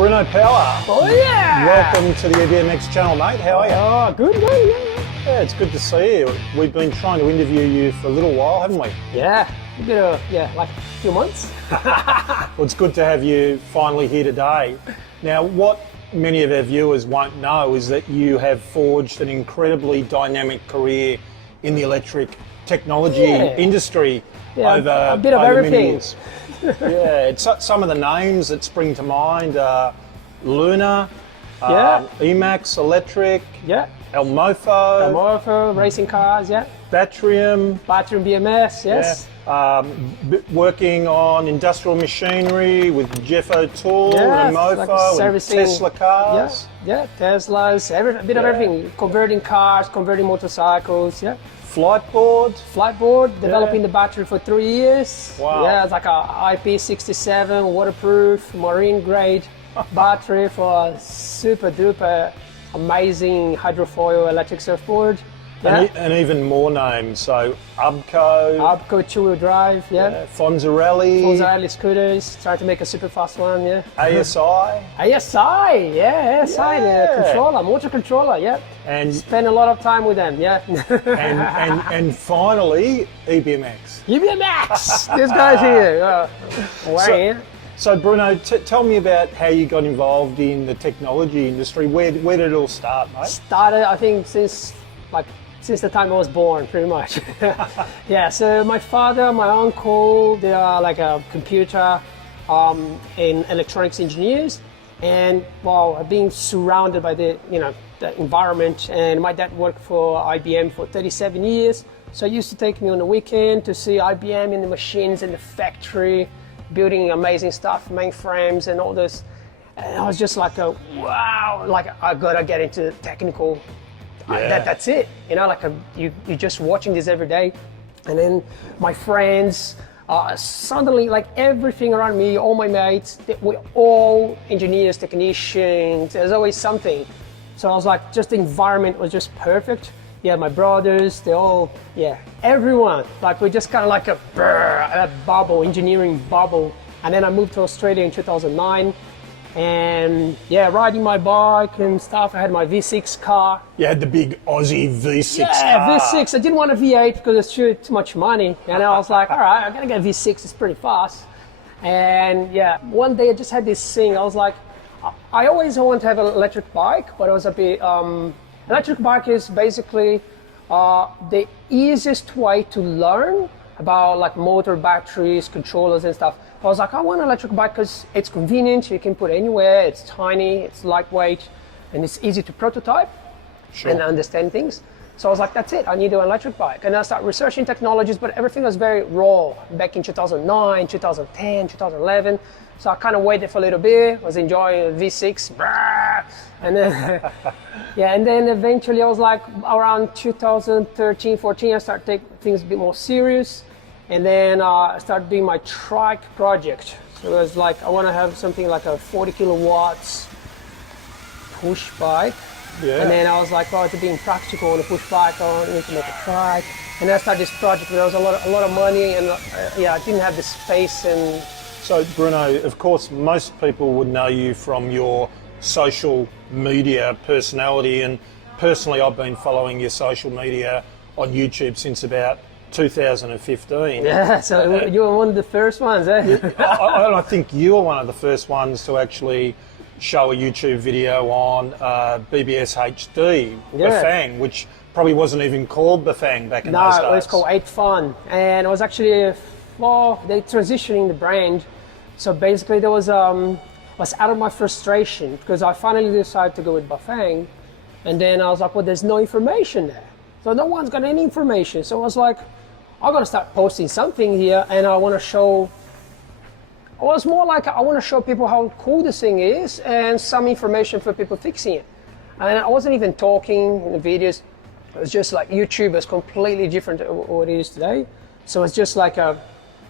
Bruno Power. Oh yeah! Welcome to the EBMX channel, mate. How are you? Oh, good, yeah. Yeah, it's good to see you. We've been trying to interview you for a little while, haven't we? Yeah, a bit of, like a few months. Well, it's good to have you finally here today. Now, what many of our viewers won't know is that you have forged an incredibly dynamic career in the electric technology industry over a bit of everything. Many years. Yeah, it's some of the names that spring to mind are Luna, Emax Electric, El Mofo, racing cars, Batrium BMS, yes. Working on industrial machinery with Jeff O'Toole and Mofo like and Tesla cars. Yeah, Teslas, a bit of everything. Converting cars, converting motorcycles, Flightboard, developing the battery for 3 years. Wow. Yeah, it's like a IP67 waterproof marine grade battery for a super duper amazing hydrofoil electric surfboard. And even more names, so Ubco, two-wheel drive, Fonzarelli scooters, trying to make a super fast one, ASI, the controller, motor controller, and spend a lot of time with them, and finally EBMX. This guy's here. So Bruno, tell me about how you got involved in the technology industry. Where did it all start, mate? Started, I think, since the time I was born, pretty much. So my father, my uncle, they are like a computer and electronics engineers, and being surrounded by the environment. And my dad worked for IBM for 37 years, so he used to take me on the weekend to see IBM in the machines in the factory, building amazing stuff, mainframes and all this. And I was just like, wow, I gotta get into technical. That's it, you're just watching this every day. And then my friends, suddenly everything around me, all my mates, we're all engineers, technicians, there's always something. So I was like, just the environment was just perfect. My brothers, they all, everyone, we're just kind of like a bubble, engineering bubble. And then I moved to Australia in 2009. And riding my bike and stuff. I had my V6 car. You had the big Aussie V6 car. V6. I didn't want a V8 because it's too much money. And I was like, all right, I'm gonna get a V6. It's pretty fast. And one day I just had this thing. I was like, I always want to have an electric bike, but I was a bit. Electric bike is basically the easiest way to learn about motor, batteries, controllers and stuff. I was like, I want an electric bike because it's convenient, you can put it anywhere, it's tiny, it's lightweight, and it's easy to prototype and understand things. So I was like, that's it, I need an electric bike. And I started researching technologies, but everything was very raw back in 2009, 2010, 2011. So I kind of waited for a little bit, was enjoying V6, and then, and then eventually I was like, around 2013, 14, I started taking things a bit more serious. And then I started doing my trike project. So it was like, I want to have something like a 40 kilowatts push bike. And then I was like, to be practical on a push bike, I need to make a trike. And then I started this project where there was a lot of money, and I didn't have the space. And so Bruno, of course, most people would know you from your social media personality, and personally I've been following your social media on YouTube since about 2015. So you were one of the first ones, I think you were one of the first ones to actually show a YouTube video on BBS HD, Bafang, which probably wasn't even called Bafang back in those days. No, it was called 8 Fun, and it was actually they transitioning the brand. So basically there was out of my frustration because I finally decided to go with Bafang, and then I was like, there's no information there. So no one's got any information. So I was like, I'm gonna start posting something here, and I want to show. It was more like I want to show people how cool this thing is, and some information for people fixing it. And I wasn't even talking in the videos. It was just like YouTube is completely different to what it is today. So it's just like a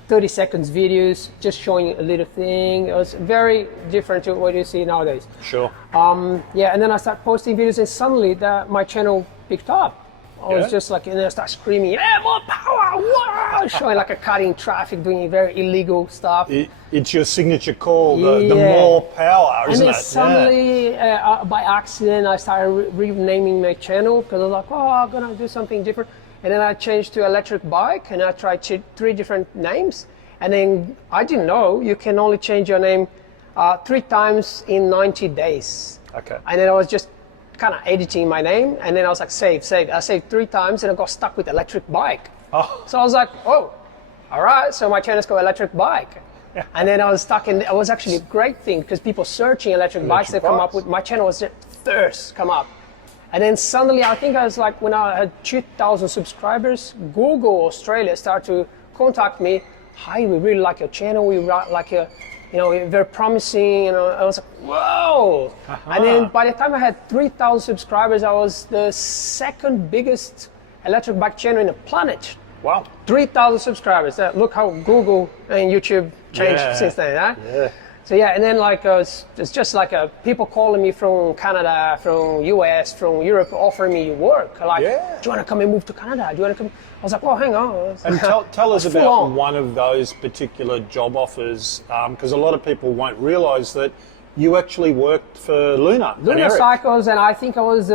30 seconds videos, just showing a little thing. It was very different to what you see nowadays. Sure. And then I started posting videos, and suddenly my channel picked up. I was just like, I start screaming, yeah, more power, whoa! Showing like a cutting traffic, doing very illegal stuff. It's your signature call, the more power, isn't it? And then suddenly, by accident, I started renaming my channel because I was like, oh, I'm going to do something different. And then I changed to electric bike, and I tried 3 different names. And then I didn't know you can only change your name 3 times in 90 days. Okay. And then I was just kind of editing my name, and then I was like, save. I saved 3 times, and I got stuck with electric bike. Oh. So I was like, oh, all right. So my channel's called electric bike. And then I was stuck in, it was actually a great thing because people searching electric bikes, they come up with, my channel was just first come up. And then suddenly, I think I was like, when I had 2,000 subscribers, Google Australia started to contact me. Hi, we really like your channel. We like your, you're very promising. I was like, whoa. And then by the time I had 3,000 subscribers, I was the 2nd biggest electric bike channel in the planet. Wow. 3,000 subscribers. Look how Google and YouTube changed since then, huh? Yeah. So yeah, and then like it's just like people calling me from Canada, from US, from Europe, offering me work. Like, do you want to come and move to Canada? Do you want to come? I was like, well, hang on. And tell us about one of those particular job offers, because a lot of people won't realise that you actually worked for Luna Cycles, and I think I was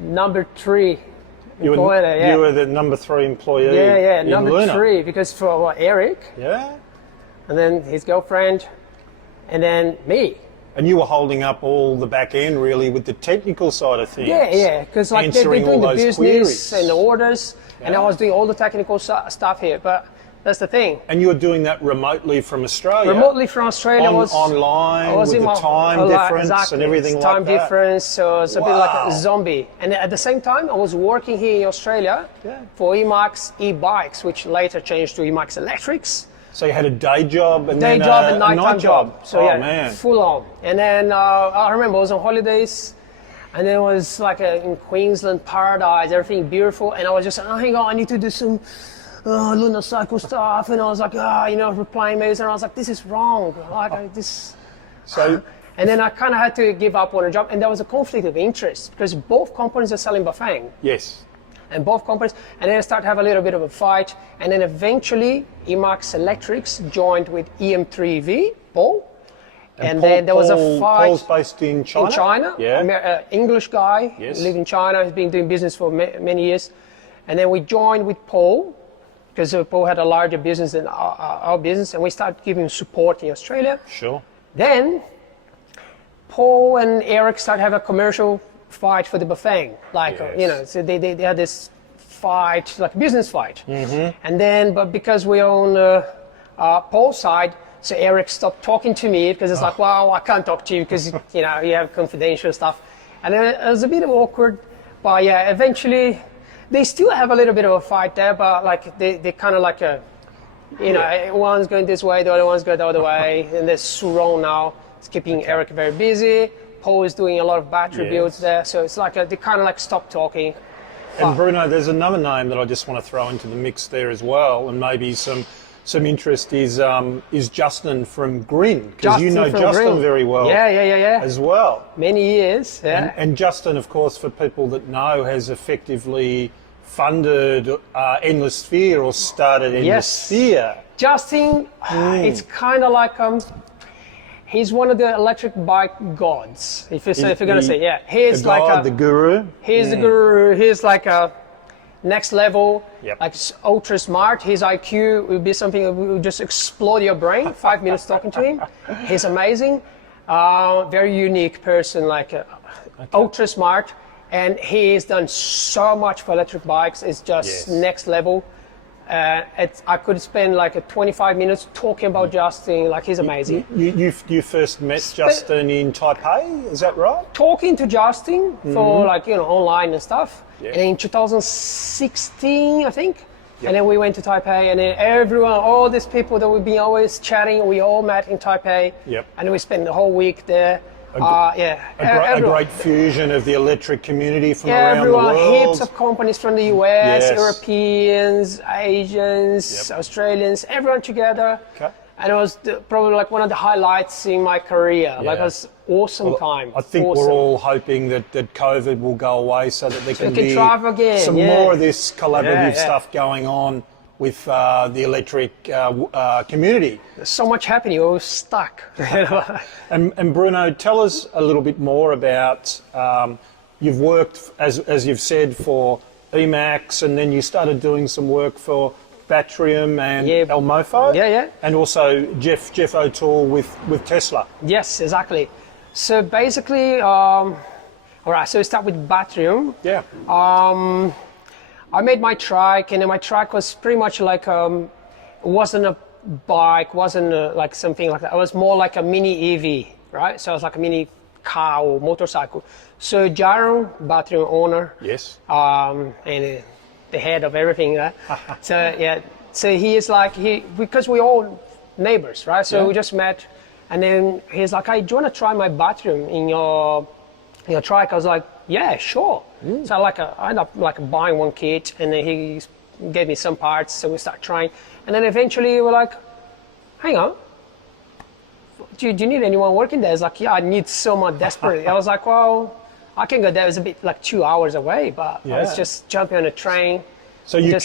number 3. You were the number 3 employee. Yeah, in number Luna. 3 because for Eric. Yeah. And then his girlfriend, and then me. And you were holding up all the back end really with the technical side of things. Yeah, because like they're doing the business queries. and the orders, and I was doing all the technical stuff here. But that's the thing. And you were doing that remotely from Australia. Remotely from Australia, online with the time difference and everything like that. Time difference, so it's a bit like a zombie. And at the same time, I was working here in Australia for Emax e-bikes, which later changed to Emax Electrics. So you had a day job and then and a night job. So man. Full on. And then I remember I was on holidays, and then it was like in Queensland, paradise, everything beautiful. And I was just, hang on, I need to do some Lunar Cycle stuff. And I was like, replying mails, and I was like, this is wrong. Like this. So. And then I kind of had to give up on a job, and there was a conflict of interest because both companies are selling Bafang. Yes. And both companies, and then I started to have a little bit of a fight, and then eventually Emax Electrics joined with EM3V, Paul, and then there was a fight. Paul's based in China? In China, yeah. English guy, live in China, he's been doing business for many years, and then we joined with Paul, because Paul had a larger business than our business, and we started giving support in Australia. Sure. Then Paul and Eric started having a commercial fight for the Bafang, like so they had this fight, like a business fight, and then but because we own Paul's side, so Eric stopped talking to me because it's like, wow, I can't talk to you because you have confidential stuff, and then it was a bit awkward, but yeah, eventually they still have a little bit of a fight there, but like they kind of like one's going this way, the other one's going the other way, and there's Suron now, it's keeping Eric very busy. Paul is doing a lot of battery builds there, so it's like they kind of like stop talking. And Bruno, there's another name that I just want to throw into the mix there as well, and maybe some interest is Justin from Grin, because you know Justin very well. Yeah. As well. Many years. Yeah. And Justin, of course, for people that know, has effectively funded Endless Sphere or started Endless Sphere. Justin, it's kind of like he's one of the electric bike gods, if you're going to say, he's like the guru. He's the guru. He's like a next level, Yep. like ultra smart. His IQ would be something that would just explode your brain. 5 minutes talking to him. He's amazing. Very unique person, like ultra smart. And he's done so much for electric bikes. It's just next level. I could spend like 25 minutes talking about Justin, like he's amazing. You first met Justin in Taipei, is that right? Talking to Justin for like, online and stuff. Yeah. And in 2016, I think. Yep. And then we went to Taipei, and then everyone, all these people that we've been always chatting, we all met in Taipei. Yep. And we spent the whole week there. A great fusion of the electric community from around the world. Heaps of companies from the US, Europeans, Asians, Australians, everyone together. Okay. And it was probably like one of the highlights in my career. Like it was awesome time. I think we're all hoping that COVID will go away so that there can be drive again. some more of this collaborative stuff going on with the electric community. There's so much happening, we're stuck. And Bruno, tell us a little bit more about, you've worked, as you've said, for Emacs, and then you started doing some work for Batrium and Elmofo. And also Jeff O'Toole with Tesla. Yes, exactly. So basically, all right, so we start with Batrium. Yeah. I made my trike, and then my trike was pretty much like, it wasn't a bike, wasn't like something like that. It was more like a mini EV, right? So it was like a mini car or motorcycle. So Jaron, Batrium owner. Yes. And the head of everything, right? So he is like, because we all neighbors, right? So we just met, and then he's like, hey, do you want to try my Batrium in your trike? I was like, yeah, sure. So I ended up like buying one kit, and then he gave me some parts, so we start trying. And then eventually we're like, hang on, do you need anyone working there? It's like, yeah, I need someone desperately. I was like, well, I can go there. It's a bit like 2 hours away, but I was just jumping on a train. So you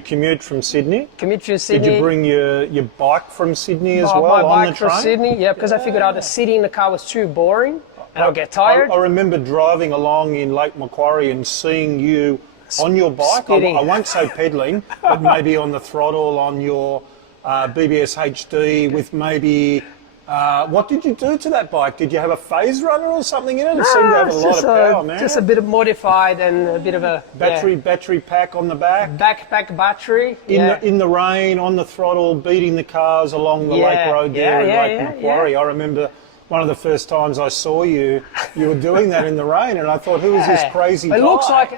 commute from Sydney? Commute from Sydney. Did you bring your bike from Sydney as well my on bike the train? from Sydney, because I figured out the sitting in the car was too boring and I'll get tired. I remember driving along in Lake Macquarie and seeing you on your bike. I won't say pedaling, but maybe on the throttle on your BBS HD with maybe... what did you do to that bike? Did you have a phase runner or something in it? It seemed to have a lot of power, man. Just a bit of modified and a bit of a... Battery pack on the back. Backpack battery. In the rain, on the throttle, beating the cars along the lake road there in Lake Macquarie. I remember one of the first times I saw you were doing that in the rain, and I thought, who is this crazy guy? It looks like,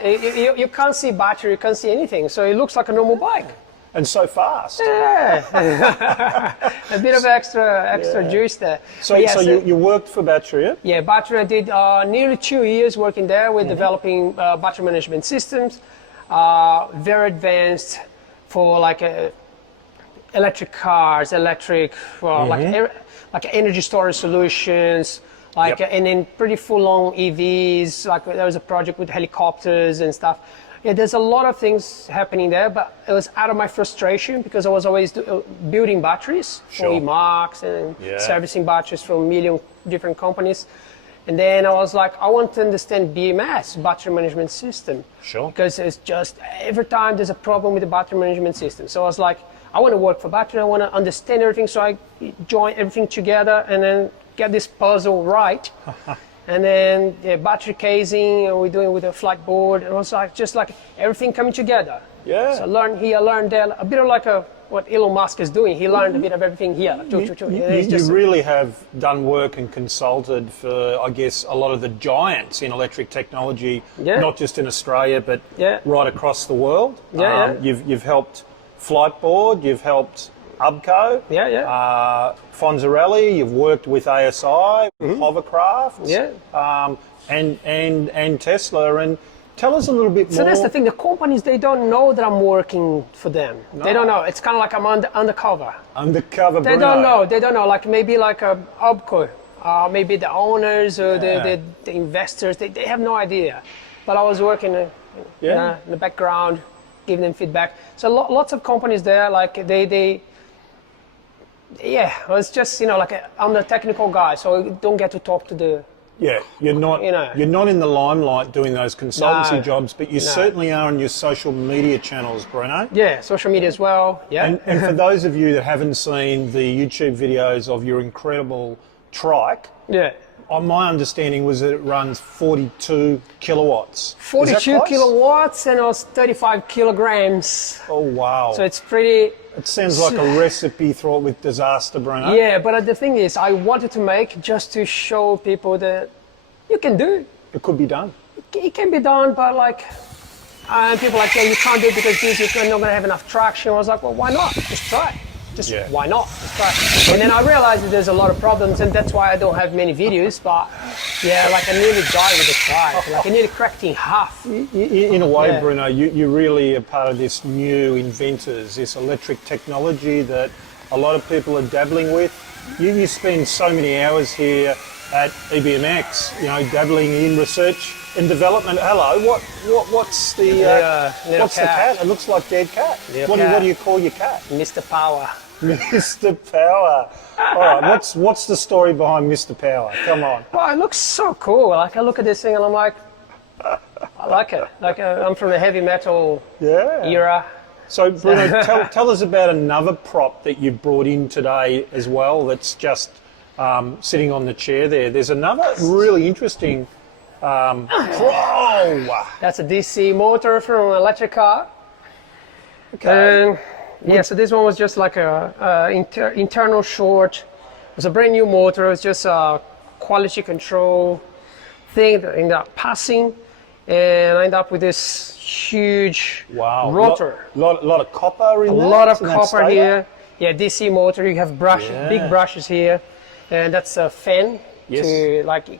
you can't see battery, you can't see anything, so it looks like a normal bike. And so fast. Yeah. A bit of extra juice there. So you worked for Batrium? Yeah, Batrium. I did nearly 2 years working there with developing battery management systems, very advanced for like electric cars, like energy storage solutions, and then pretty full-on EVs. Like there was a project with helicopters and stuff. Yeah, there's a lot of things happening there, but it was out of my frustration because I was always building batteries for Emacs and servicing batteries from a million different companies. And then I was like, I want to understand BMS, battery management system. Because it's just, every time there's a problem with the battery management system. So I was like, I want to work for battery, I want to understand everything, so I join everything together and then get this puzzle right. And then battery casing, we're doing with a flight board, and also just like everything coming together. Yeah. So learn here, learn there, a bit of like what Elon Musk is doing. He learned a bit of everything here. You really have done work and consulted for, I guess, a lot of the giants in electric technology, not just in Australia, but right across the world. You've helped Flightboard, you've helped Ubco, Fonzarelli, you've worked with ASI, Hovercraft, and Tesla. And tell us a little bit more. So that's the thing, the companies, they don't know that I'm working for them. No. They don't know. It's kind of like I'm undercover. Undercover, They don't know. Like maybe like a Ubco, maybe the owners or the investors, they have no idea. But I was working in the background, giving them feedback. So lots of companies there, like it's just, like I'm the technical guy, so I don't get to talk to the... Yeah, you're not in the limelight doing those consultancy jobs, but you certainly are on your social media channels, Bruno. Yeah, social media as well, And for those of you that haven't seen the YouTube videos of your incredible trike, my understanding was that it runs 42 kilowatts. 42 kilowatts, and it was 35 kilograms. Oh, wow. So it's pretty... It sounds like a recipe fraught with disaster, Bruno. Yeah, but the thing is, I wanted to make just to show people that you can do it. It could be done. It can be done, but like, people are like, you can't do it because you're not going to have enough traction. I was like, well, why not? Just try it. Why not? Just try it. And then I realized that there's a lot of problems, and that's why I don't have many videos, but like I nearly died with the trike. Like I nearly cracked in half. In a way, Bruno, you really are part of this new inventors, this electric technology that a lot of people are dabbling with. You spend so many hours here at EBMX, you know, dabbling in research and development. Hello, what's the what's the cat? It looks like dead cat. What do you call your cat? Mr. Power. Mr. Power. All right, what's the story behind Mr. Power? Come on. Well, it looks so cool. Like I look at this thing and I'm like, I like it. Like I'm from the heavy metal era. So Bruno, tell us about another prop that you've brought in today as well. That's just sitting on the chair there. There's another really interesting pro. That's a DC motor from an electric car. Okay. And yeah, so this one was just like a internal short. It was a brand new motor. It was just a quality control thing that ended up passing, and I ended up with this huge rotor. Lot of copper in there. A lot of copper here. Yeah, DC motor. You have big brushes here, and that's a fan to like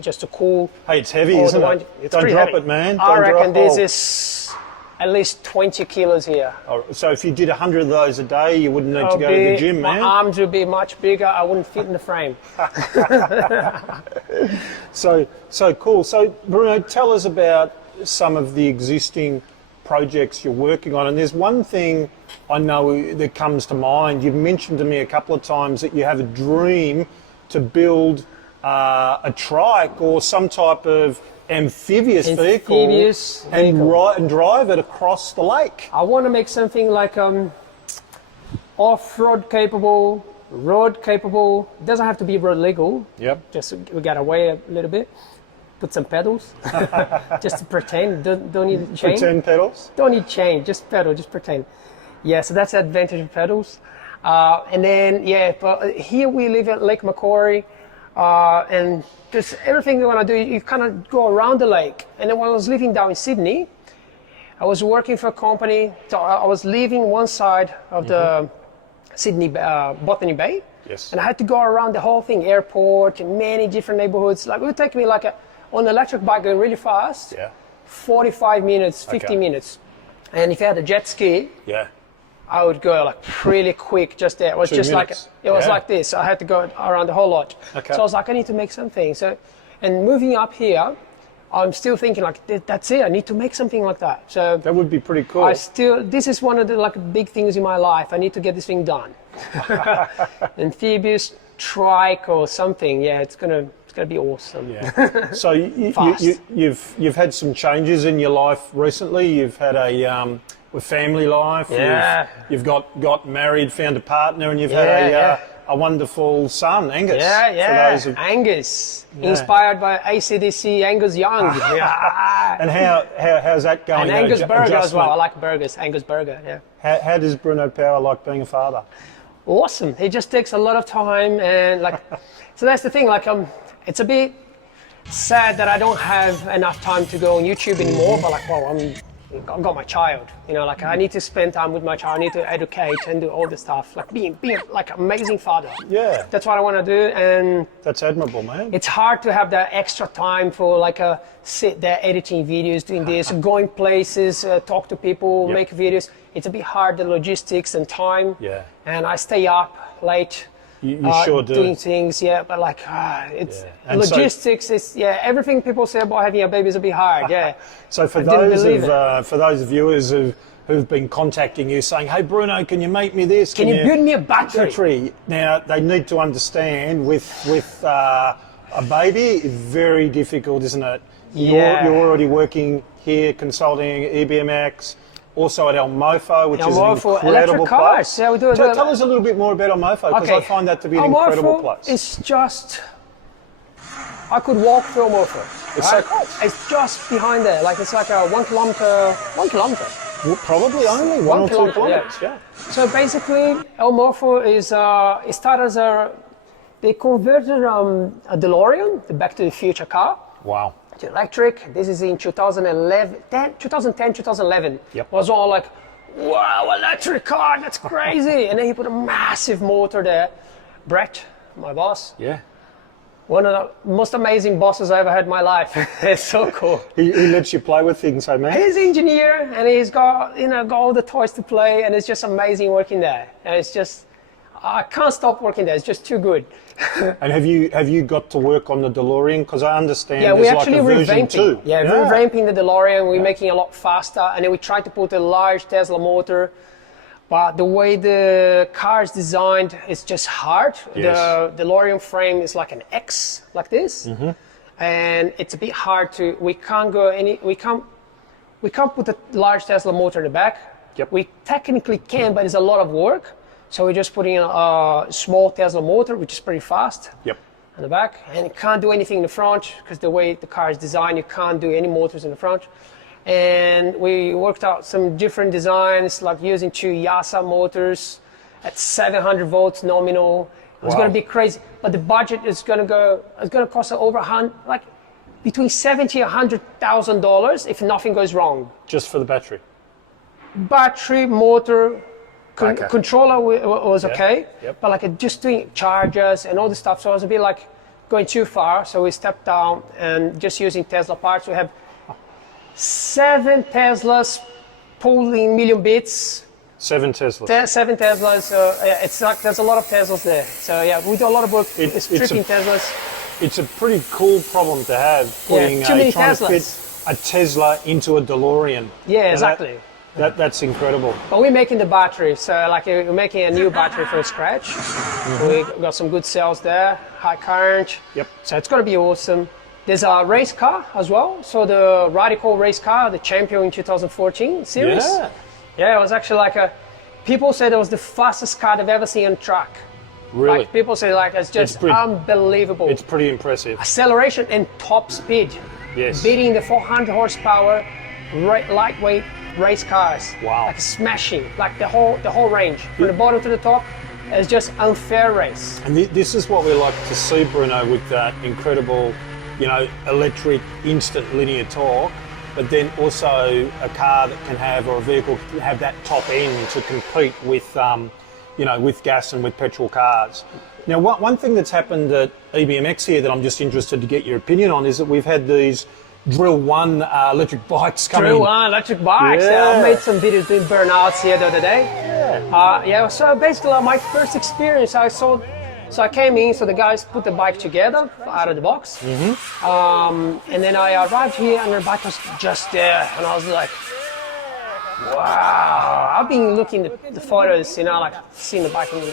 just to cool. Hey, it's heavy, isn't it? Don't drop it, man. I reckon this is at least 20 kilos here. Oh, so if you did 100 of those a day, you wouldn't need to go to the gym, man. My arms would be much bigger. I wouldn't fit in the frame. So cool. So Bruno, tell us about some of the existing projects you're working on. And there's one thing I know that comes to mind. You've mentioned to me a couple of times that you have a dream to build a trike or some type of amphibious vehicle and drive it across the lake. I want to make something like off-road capable, road capable. It doesn't have to be road legal. Yep. Just we gotta weigh a little bit, put some pedals, just to pretend. Don't need chain. Pretend pedals. Don't need chain. Just pedal. Just pretend. Yeah. So that's the advantage of pedals. And then but here we live at Lake Macquarie. And just everything you want to do, you kind of go around the lake. And then when I was living down in Sydney, I was working for a company. So I was leaving one side of the Sydney Botany Bay. Yes. And I had to go around the whole thing, airport, in many different neighborhoods. Like it would take me like on an electric bike going really fast, 45 minutes, 50 minutes. And if I had a jet ski, I would go like really quick just there. It was just minutes. Like, it was like this. I had to go around the whole lot. So I was like, I need to make something. So, and moving up here, I'm still thinking like, that's it. I need to make something like that. So that would be pretty cool. This is one of the like big things in my life. I need to get this thing done. Amphibious trike or something. Yeah, it's gonna be awesome. Yeah. So you've had some changes in your life recently. You've had with family life, you've got married, found a partner, and you've had a wonderful son, Angus. Angus, inspired by AC/DC Angus Young. And how's that going? And Angus burger as well. I like burgers. Angus burger. Yeah. How does Bruno Power like being a father? Awesome. It just takes a lot of time, and like, so that's the thing. Like, it's a bit sad that I don't have enough time to go on YouTube anymore. But like, well, I've got my child, you know, like I need to spend time with my child, I need to educate and do all this stuff, like being like an amazing father. Yeah. That's what I want to do, and that's admirable, man. It's hard to have that extra time for like sit there editing videos, doing this, going places, talk to people, make videos. It's a bit hard, the logistics and time. Yeah. And I stay up late. You sure do. Doing things, but like, it's logistics. So, everything people say about having a baby is a bit hard. So for those viewers who've been contacting you saying, "Hey Bruno, can you make me this? Can you build me a battery?" Now they need to understand with a baby, it's very difficult, isn't it? You're already working here, consulting EBMX. Also at El Mofo, which is an incredible place. Yeah, we do. Tell us a little bit more about El Mofo, because I find that to be an incredible place. It's just, I could walk through El Mofo. It's so close. It's just behind there. Like it's like a 1 kilometer. Well, probably only 1 or 2 kilometers. Yeah. So basically, El Mofo is it started as they converted a DeLorean, the Back to the Future car. Wow. To electric. This is in 2010, 2011. Yep. Was all like, wow, electric car, that's crazy. And then he put a massive motor there. Brett, my boss. Yeah. One of the most amazing bosses I ever had in my life. It's so cool. He lets you play with things, hey man. He's an engineer, and he's got all the toys to play, and it's just amazing working there. And it's just I can't stop working there. It's just too good. And have you got to work on the DeLorean? Because I understand Yeah, there's we're like actually a version revamping. 2. Yeah, revamping the DeLorean. We're making it a lot faster, and then we try to put a large Tesla motor. But the way the car is designed, it's just hard. Yes. The DeLorean frame is like an X, like this, and it's a bit hard to. We can't put a large Tesla motor in the back. Yep. We technically can, but it's a lot of work. So we're just putting a small Tesla motor, which is pretty fast, Yep. in the back, and it can't do anything in the front because the way the car is designed, you can't do any motors in the front. And we worked out some different designs, like using 2 YASA motors at 700 volts nominal. It was going to be crazy, but the budget is going to go. It's going to cost over between $70,000 and $100,000 if nothing goes wrong. Just for the battery. Battery, motor, Okay. controller was okay, Yep. but like just doing chargers and all this stuff, so I was a bit like going too far. So we stepped down and just using Tesla parts. We have 7 Teslas pulling million bits. 7 Teslas. 7 Teslas. Yeah, it's like there's a lot of Teslas there. So yeah, we do a lot of work stripping Teslas. It's a pretty cool problem to have, putting too many trying to fit Teslas. a Tesla into a DeLorean. Yeah, Now exactly. That's incredible. But we're making the battery, so like we're making a new battery from scratch. We got some good cells there, high current. Yep. So it's going to be awesome. There's a race car as well. So the Radical race car, the Champion in 2014 series. Yeah. Yeah, it was actually like people said it was the fastest car they've ever seen on track. Really? Like people say like it's just unbelievable. It's pretty impressive. Acceleration and top speed. Yes. Beating the 400 horsepower lightweight race cars. Wow. Like smashing, like the whole range from the bottom to the top. It's just unfair race. And this is what we like to see, Bruno, with that incredible, electric instant linear torque, but then also a car that can have, or a vehicle can have that top end to compete with, with gas and with petrol cars. Now, one thing that's happened at EBMX here that I'm just interested to get your opinion on is that we've had these Drill 1 electric bikes coming in. Drill 1 electric bikes. Yeah. I made some videos doing burnouts here the other day. Yeah. So basically, my first experience, so I came in, so the guys put the bike together out of the box. And then I arrived here, and the bike was just there, and I was like, wow. I've been looking at the photos, like seeing the bike in the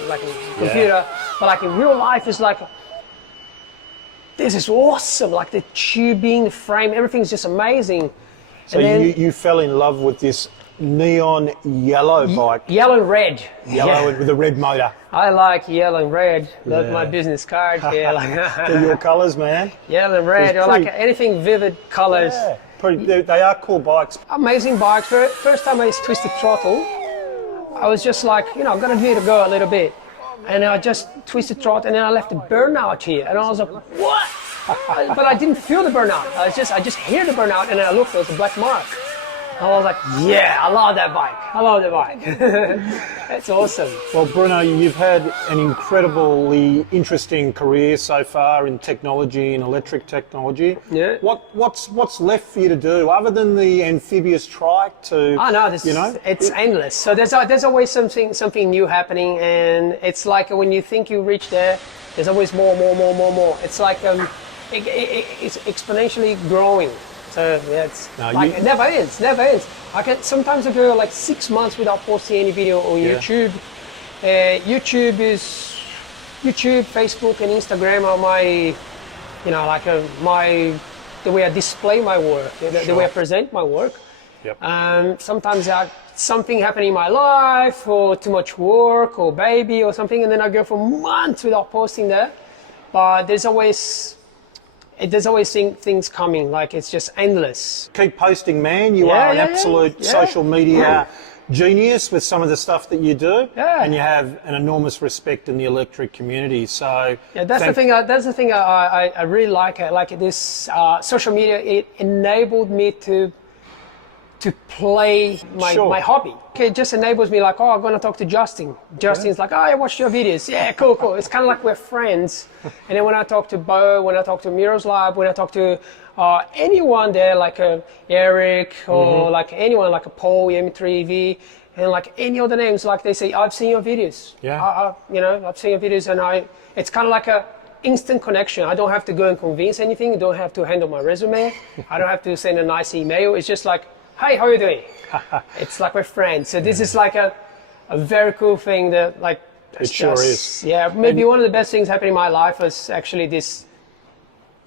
computer, but like in real life, it's like, this is awesome, like the tubing, the frame, everything's just amazing. So you fell in love with this neon yellow bike. Yellow and red. Yellow with a red motor. I like yellow and red. Look, my business card here. They're your colours, man. Yellow and red, or like anything vivid colours. Yeah. They are cool bikes. Amazing bikes. First time I twisted throttle, I was just like, I'm gonna give it a go a little bit. And I just twisted throttle, and then I left the burnout here, and I was like, what? But I didn't feel the burnout. I just hear the burnout, and I looked, there was a black mark. I was like, yeah, I love that bike. I love the bike. It's awesome. Well, Bruno, you've had an incredibly interesting career so far in technology and electric technology. Yeah. What's left for you to do other than the amphibious trike to? Oh no, it's endless. So there's always something new happening, and it's like when you think you reach there, there's always more. It's like it's exponentially growing. So yeah, it never ends. Sometimes I go like 6 months without posting any video on YouTube. YouTube, Facebook, and Instagram are my, the way I display my work, the way I present my work. Yep. Sometimes something happening in my life, or too much work, or baby, or something, and then I go for months without posting there. But there's always things coming, like it's just endless. Keep posting, man. You are an absolute social media genius with some of the stuff that you do, and you have an enormous respect in the electric community. So that's the thing. That's the thing I really like. Like this social media, it enabled me to play my hobby. Okay, it just enables me like, I'm going to talk to Justin. Justin's like, I watched your videos. Yeah, cool. It's kind of like we're friends. And then when I talk to Bo, when I talk to Miroslav, when I talk to anyone there, like Eric, or like anyone, like a Paul, M3V, And like any other names, like they say, I've seen your videos. Yeah. You know, I've seen your videos, and it's kind of like a instant connection. I don't have to go and convince anything. I don't have to handle my resume. I don't have to send a nice email. It's just like, hey, how are you doing? It's like we're friends. So this is like a very cool thing that like. It sure is. Yeah, maybe one of the best things happening in my life was actually this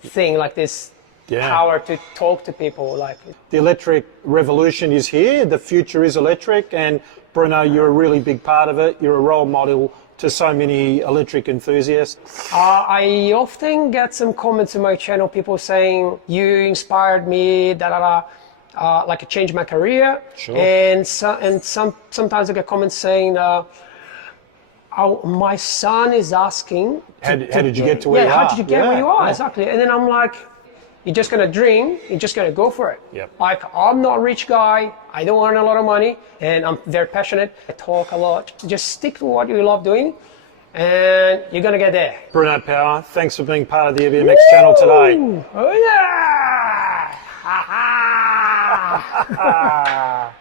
thing, like this power to talk to people. Like the electric revolution is here. The future is electric, and Bruno, you're a really big part of it. You're a role model to so many electric enthusiasts. I often get some comments on my channel, people saying you inspired me, like it changed my career. Sure. And sometimes I get comments saying. My son is asking. How did you get to where you are? How did you get where you are? Exactly. And then I'm like, you're just gonna dream. You're just gonna go for it. Yep. Like I'm not a rich guy. I don't earn a lot of money, and I'm very passionate. I talk a lot. Just stick to what you love doing, and you're gonna get there. Bruno Power, thanks for being part of the EVMX channel today. Oh yeah! Ha ha!